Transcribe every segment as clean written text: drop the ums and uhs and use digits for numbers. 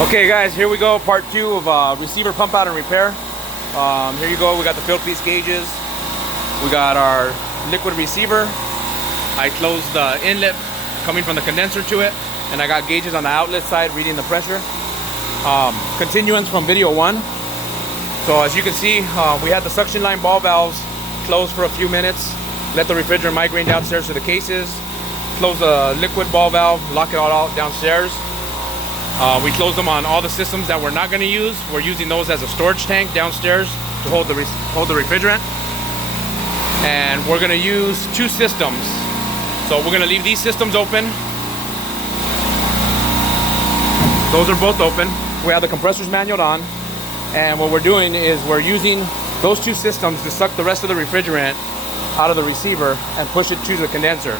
Okay guys, here we go, part 2 of receiver pump out and repair. Here you go, we got the field piece gauges. We got our liquid receiver. I closed the inlet coming from the condenser to it, and I got gauges on the outlet side reading the pressure. Continuance from video 1. So as you can see, we had the suction line ball valves closed for a few minutes, let the refrigerant migrate downstairs to the cases, close the liquid ball valve, lock it all out downstairs. We closed them on all the systems that we're not going to use. We're using those as a storage tank downstairs to hold the refrigerant. And we're going to use 2 systems. So we're going to leave these systems open. Those are both open. We have the compressors manualed on. And what we're doing is we're using those 2 systems to suck the rest of the refrigerant out of the receiver and push it to the condenser.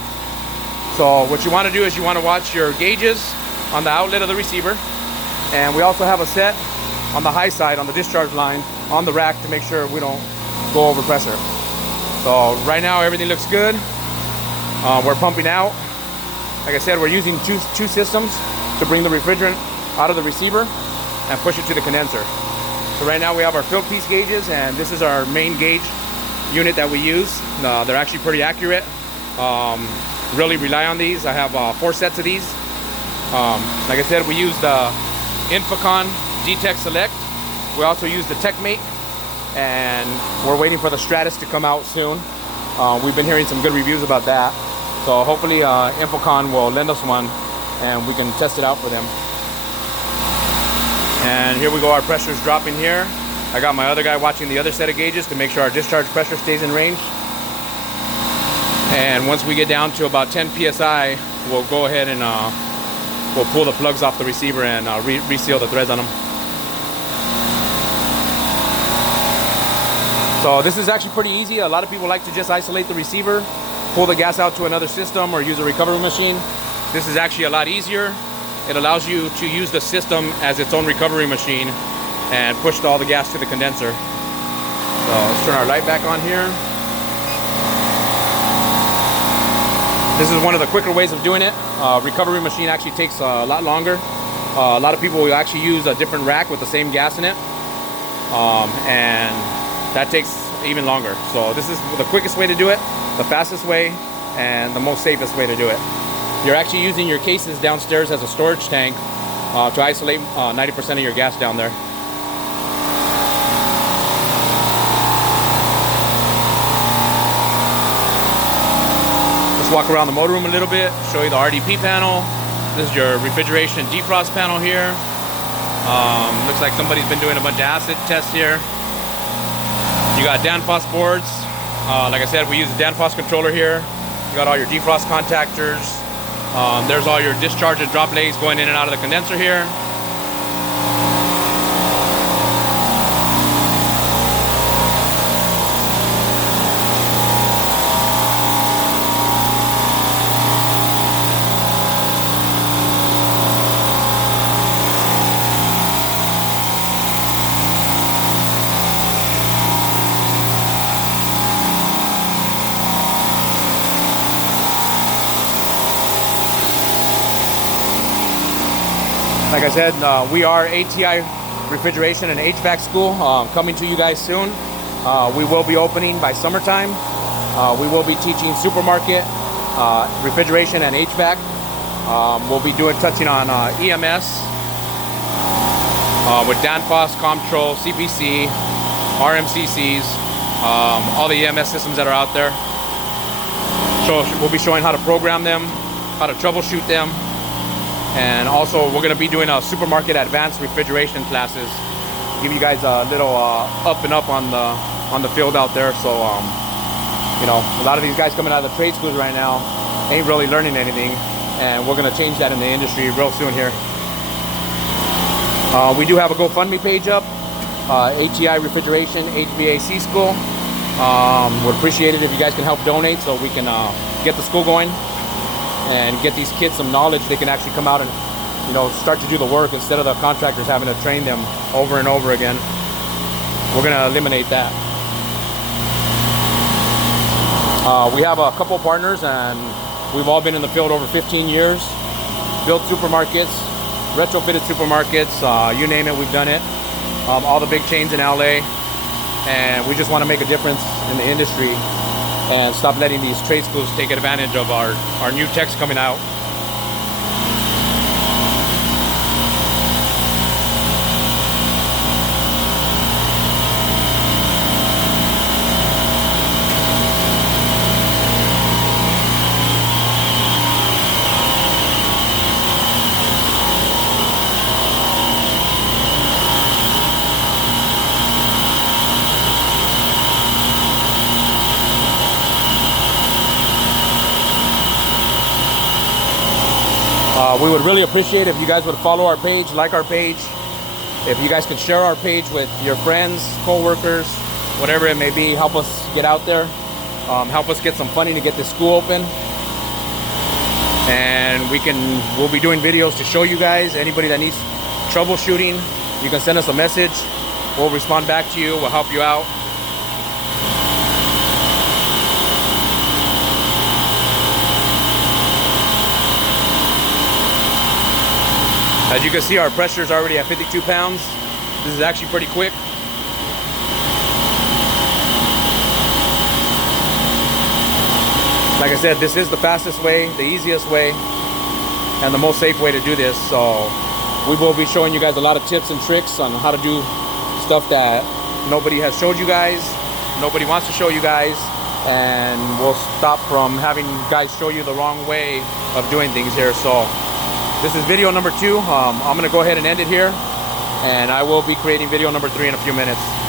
So what you want to do is you want to watch your gauges on the outlet of the receiver, and we also have a set on the high side on the discharge line on the rack to make sure we don't go over pressure. So right now everything looks good. We're pumping out. Like I said, we're using two systems to bring the refrigerant out of the receiver and push it to the condenser. So right now we have our field piece gauges, and this is our main gauge unit that we use. They're actually pretty accurate. Really rely on these. I have 4 sets of these. Like I said, we use the Infocon D-Tech Select. We also use the TechMate, and we're waiting for the Stratus to come out soon. We've been hearing some good reviews about that. So hopefully Infocon will lend us one and we can test it out for them. And here we go, our pressure is dropping here. I got my other guy watching the other set of gauges to make sure our discharge pressure stays in range. And once we get down to about 10 psi, we'll go ahead and we'll pull the plugs off the receiver and reseal the threads on them. So this is actually pretty easy. A lot of people like to just isolate the receiver, pull the gas out to another system, or use a recovery machine. This is actually a lot easier. It allows you to use the system as its own recovery machine and push all the gas to the condenser. So let's turn our light back on here. This is one of the quicker ways of doing it. Recovery machine actually takes a lot longer. A lot of people will actually use a different rack with the same gas in it, and that takes even longer. So this is the quickest way to do it, the fastest way, and the most safest way to do it. You're actually using your cases downstairs as a storage tank to isolate 90% of your gas down there. Walk around the motor room a little bit, show you the RDP panel. This is your refrigeration defrost panel here. Looks like somebody's been doing a bunch of acid tests here. You got Danfoss boards. Like I said, we use a Danfoss controller here. You got all your defrost contactors. There's all your discharge and drop legs going in and out of the condenser here. Like I said, we are ATI Refrigeration and HVAC School, coming to you guys soon. We will be opening by summertime. We will be teaching supermarket, refrigeration and HVAC. We'll be touching on EMS with Danfoss, Comtrol, CPC, RMCCs, all the EMS systems that are out there. So we'll be showing how to program them, how to troubleshoot them. And also we're going to be doing a supermarket advanced refrigeration classes, give you guys a little up and up on the field out there. So you know, a lot of these guys coming out of the trade schools right now ain't really learning anything, and we're going to change that in the industry real soon here. We do have a GoFundMe page up, ATI Refrigeration HVAC School. Would appreciate it if you guys can help donate so we can get the school going and get these kids some knowledge. They can actually come out and, you know, start to do the work instead of the contractors having to train them over and over again. We're going to eliminate that. We have a couple partners, and we've all been in the field over 15 years, built supermarkets, retrofitted supermarkets, you name it, we've done it. All the big chains in LA, and we just want to make a difference in the industry and stop letting these trade schools take advantage of our new techs coming out. We would really appreciate if you guys would follow our page, like our page. If you guys could share our page with your friends, co-workers, whatever it may be, help us get out there. Help us get some funding to get this school open. And we'll be doing videos to show you guys. Anybody that needs troubleshooting, you can send us a message. We'll respond back to you. We'll help you out. As you can see, our pressure is already at 52 pounds. This is actually pretty quick. Like I said, this is the fastest way, the easiest way, and the most safe way to do this. So we will be showing you guys a lot of tips and tricks on how to do stuff that nobody has showed you guys, nobody wants to show you guys, and we'll stop from having guys show you the wrong way of doing things here. So this is video number 2. I'm going to go ahead and end it here, and I will be creating video number 3 in a few minutes.